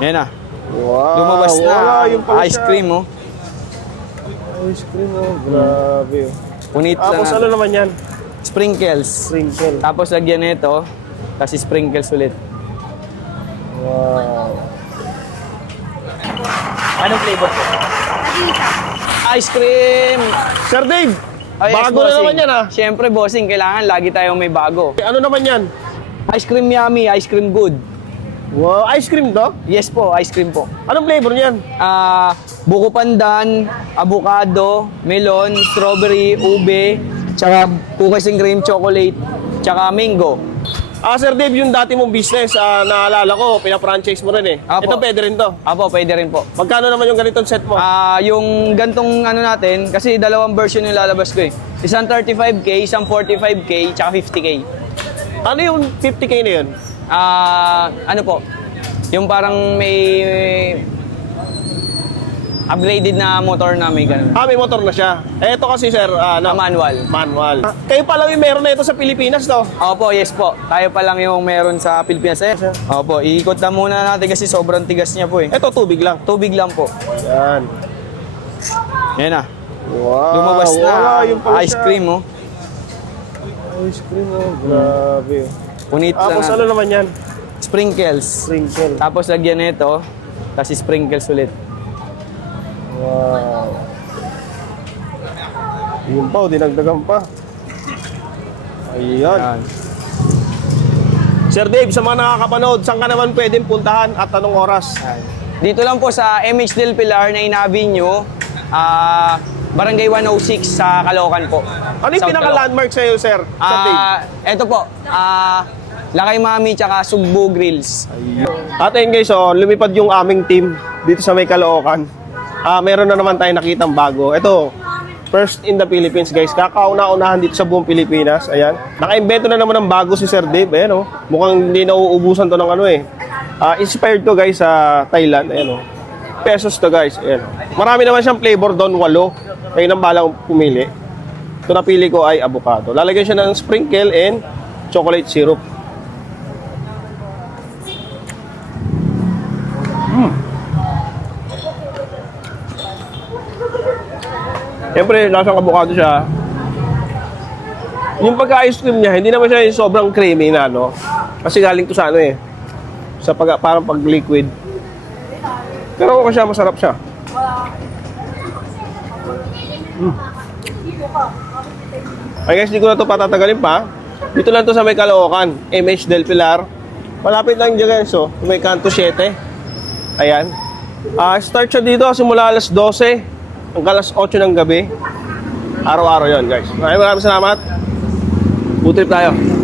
Ayan na. Wow. Lumabas na. Wala, yung pala Ice siya. cream, oh. Ice cream, oh. Grabe. oh. Punit Tapos lang. ano naman yan? Sprinkles. Sprinkle. Tapos lagyan nito, kasi sprinkles ulit. Wow. Anong flavor po? Ice cream! Sir Dave, Ay, yes, bago na naman yan ah. Siyempre, bossing, kailangan lagi tayong may bago. Ano naman yan? Ice cream yummy, ice cream good. Wow, ice cream to? Yes po, ice cream po. Anong flavor niyan? Ah, buko pandan, avocado, melon, strawberry, ube, tsaka cookies and cream chocolate, tsaka mango. Ah, Sir Dave, yung dati mong business, ah, naalala ko, pina-franchise mo rin eh. Apo. Ito pwede rin to. Apo, pwede rin po. Magkano naman yung ganitong set mo? Ah, yung gantong ano natin, kasi dalawang version yung lalabas ko eh. Isang 35k, isang 45k, tsaka 50k. ano yung 50k na yun? Ah, ano po? Yung parang may upgraded na motor na may ganun. Ah, may motor na siya. Eh, ito kasi sir, ah, Na ano? manual. Manual. Kayo pa lang yung meron na ito sa Pilipinas to. Opo, yes po. Tayo pa lang yung meron sa Pilipinas. Eh, opo, iikot na muna natin kasi sobrang tigas niya po eh. Ito, tubig lang. Tubig lang po. Yan. Yan na. Wow. Lumabas na. Yung pala Ice siya. cream oh. Ice cream, oh. Grabe. Punit Tapos lang. ano naman yan? Sprinkles. Sprinkle. Tapos lagyan nito, kasi sprinkles ulit. Wow. Yun pa, oh, dinagdagan pa. Ayan. Yan. Sir Dave, sa mga nakakapanood, saan ka naman pwedeng puntahan at anong oras? Dito lang po sa MH Del Pilar na Avenue, ah Barangay 106 sa Caloocan po. Ano yung South pinaka-landmark sa'yo, sir? Sir Dave? Ah, eto po. Ah, Lakay Mami tsaka Sugbo Grills. At ayun guys, oh, lumipad yung aming team dito sa may Caloocan. Ah, meron na naman tayong nakitang bago. Ito, first in the Philippines guys. Kakauna-unahan dito sa buong Pilipinas. Ayan. Naka-invento na naman ng bago si Sir Dave. Ayan oh. Mukhang hindi nauubusan to ng ano eh. Ah, inspired to guys sa Thailand. Ayan oh. Pesos to guys. Ayan oh. Marami naman siyang flavor doon, walo. Kayo nang balang pumili. Ito napili ko ay avocado. Lalagyan siya ng sprinkle and chocolate syrup. Siyempre, nasa avocado siya. Yung pagka-ice cream niya, hindi naman siya sobrang creamy na, no? Kasi galing to sa ano eh. Sa pag, parang pag-liquid. Pero okay siya, masarap siya. Mm. Ay guys, di ko na to patatagalin pa. Dito lang to sa may Caloocan, MH Del Pilar. Malapit lang dyan guys, oh. May kanto 7. Ayan. Ah, start siya dito simula alas 12 hanggang alas 8 ng gabi. Araw-araw yon guys. Maraming maraming salamat. Trip tayo.